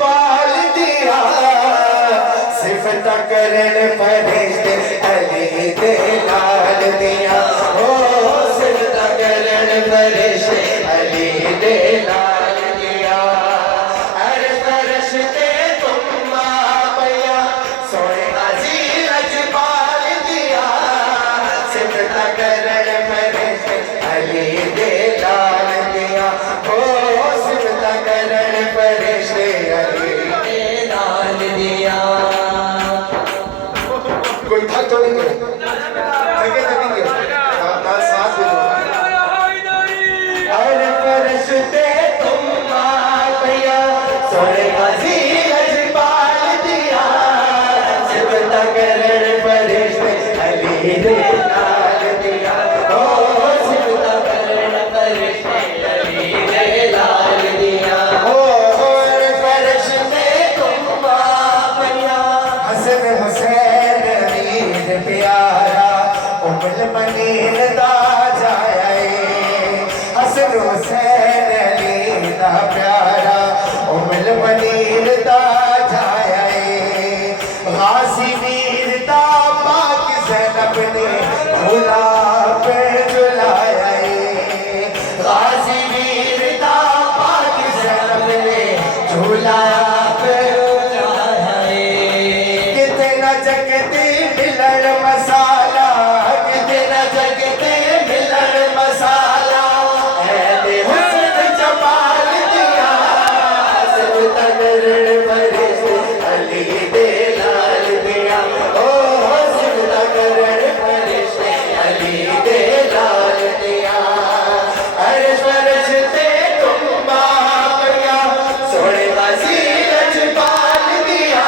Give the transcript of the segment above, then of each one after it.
पाल दिया सिफत करन फरिश्ते अली दे लाल दिया ओ सिफत करन फरिश्ते अली दे लाल दिया हर फरिश्ते तुम पाया सोने अजीज पाल दिया सिफत करन फरिश्ते अली दे लाल दिया ओ सिफत करन फरिश्ते अली दे लाल दिया। कोई थक तो नहीं गए? थके तो नहीं गए? ना साथ दे दो। हर फरिश्ते तुम पाया सोने अजीज पाल दिया सिफत करन फरिश्ते अली दे लाल दिया ओ सिफत करन फरिश्ते अली दे लाल दिया ओ हर फरिश्ते तुम पाया हसन हुसैन ईद प्यारा उमल मनीन दा जाया हसन हुसैन अली दा प्यारा उमल मनीन दा जाया गाजी वीर दा पाक ज़ैनब ने भुला पे जुलाया गाजी वीर दा पाक ज़ैनब ने झूला पे जुलाया कितना जगते मिलन मसाला कितना जगते मिलन मसाला ऐ हुस्न जमाल दिया सिफत करन फरिश्ते अली दे लाल दिया ओ सिफत करन फरिश्ते अली दे लाल दिया हर फरिश्ते तुम पाया सोने अजीज पाल दिया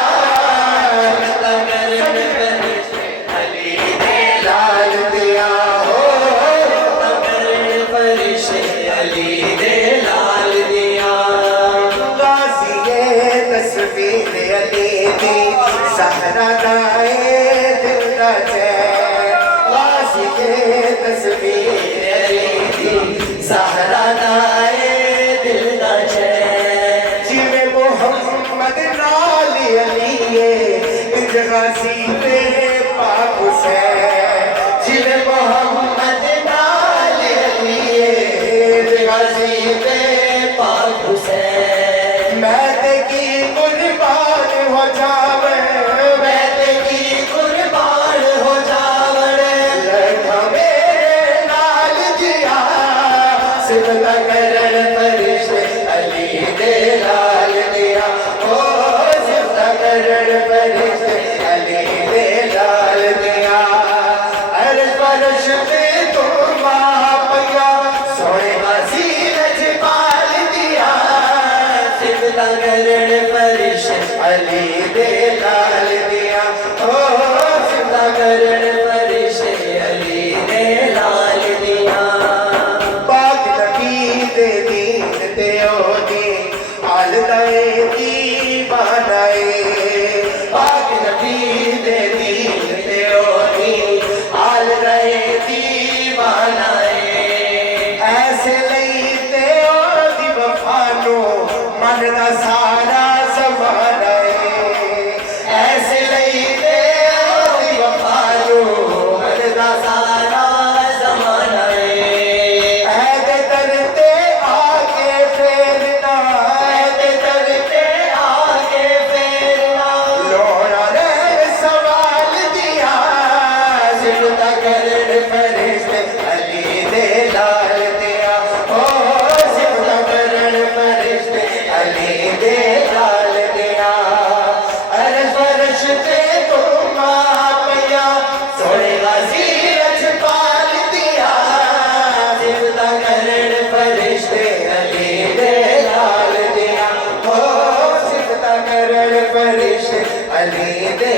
सिफत करन फरिश्ते अली दे लाल दिया ओ सिफत करन फरिश्ते अली दे लाल दिया गाज़िए तस्वीर अली दी सहरा गाए दिल दा चैन गाज़िए तस्वीर अली दी सहरा गाए दिल दा चैन जिवे मोहम्मद नाल अली इंज गाज़ी ते पाक हुसैन जिवे मोहम्मद नाल अली इंज गाज़ी ते पाक हुसैन मैं ते की कुर्बान हो जावे मैं ते की कुर्बान हो जावे लखा मेरे नाल जिया सिफत करन फरिश्ते अली दे लाल दिया ओ सिफत करन फरिश्ते अली दे लाल दिया हर फरिश्ते तुम पाया सोने अजीज पाल दिया सिफत करन फरिश्ते अली दे लाल दिया ओ सिफत करन फरिश्ते अली दे लाल दिया पाक नबी दे दीन ते ओदी आल दे दीवानाए पाक नबी दे दीन ते ओदी आल दे दीवानाए ऐसे लईते ओदी वफा नो मन दा सारा ज़माना ऐसे लईते ओदी वफा नो मन दा सारा ज़माना ऐदे दर ते आके फेरना ऐदे दर ते आके फेरना लोड़ा रे सवाल दिया सिफत करन फरिश्ते अली दे लाल दिया ओ सिफत करन फरिश्ते अली दे लाल दिया हर फरिश्ते तुम पाया सोने अजीज पाल दिया सिफत करन फरिश्ते अली दे लाल दिया ओ सिफत करन फरिश्ते अली दे